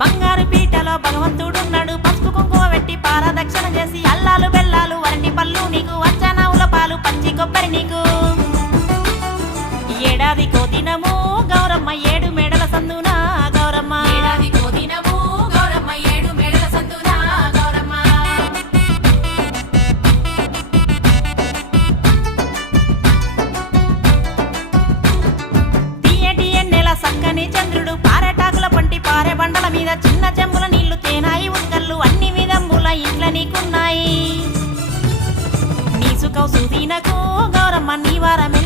బంగారు పీటలో భగవంతుడున్నాడు పసుపు కుంకుమ పెట్టి పారదక్షిణ చేసి అల్లాలు బెల్లాలు వరటి పళ్ళు నీకు అచ్చనావుల పాలు పచ్చి కొబ్బరి నీకు ఏడాదికో దినము గౌరమ్మ ఏడు మేడల సందునా గౌరమ్మ ఏడాదికో దినము గౌరమ్మ ఏడు మేడల సందునా గౌరమ్మ తీయటి ఎన్నెల సక్కని చంద్రుడు పారెటాకుల పంటి పారె బండల మీద చిన్న చెంబుల నీళ్లు తేనాయి ఉత్కళ్ళు అన్ని విధంబుల ఇంట్ల నీకున్నాయి నీ సుఖం సుదీనకు గౌరమ్మ నీ వారమే